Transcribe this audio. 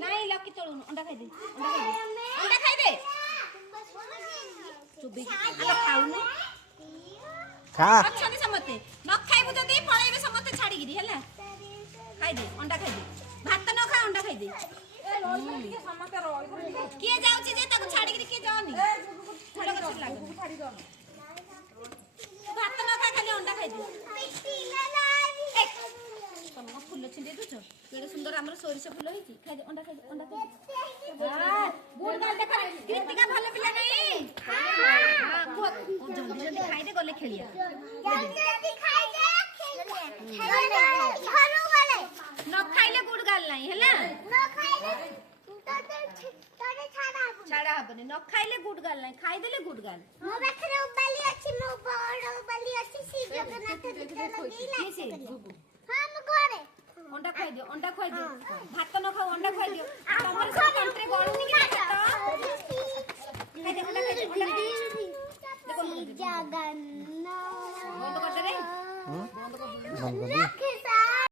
नहीं लकी तोड़ू अंडा खाई दे अंडा खाई दे चुबी खाऊ खा अच्छा नहीं समझते न खाइबु जदी पळेबे समते छाड़ी गिरी हला खाई दे अंडा खाई दे भात न खा अंडा खाई दे किए जाउची जे ताको छाड़ी गिरी किए जाओनी थोड़ा गछ लाग छाड़ी दो भात न खा खाली अंडा खाई दे तम फूल छिंडे दुछ केडे सुंदर हमर सोरिस फूल होई खाई दे अंडा हां गुड गाल देखा कृतिका भले पिला नहीं हां ओ जल्दी जल्दी खाई दे गले खेलिया जल्दी खाई दे खेलिया घरु गले न खाइले गुड गाल नहीं हैला न खाइले तोरे छाड़ा हबने न खाइले गुड गाल नहीं खाई देले गुड गाल मो बखरे उबाली अछि मो बड़ उबाली अछि सी जगन्नाथ दिखे लगी लाइसे हां म घरे अंडा खाई दियो भात न खाओ अंडा खाई दियो तमर से कंट्री गळुनी कि भात खाई दे अंडा खाई दे देखो जगन्नाथ बंद कर दे रे बंद कर दे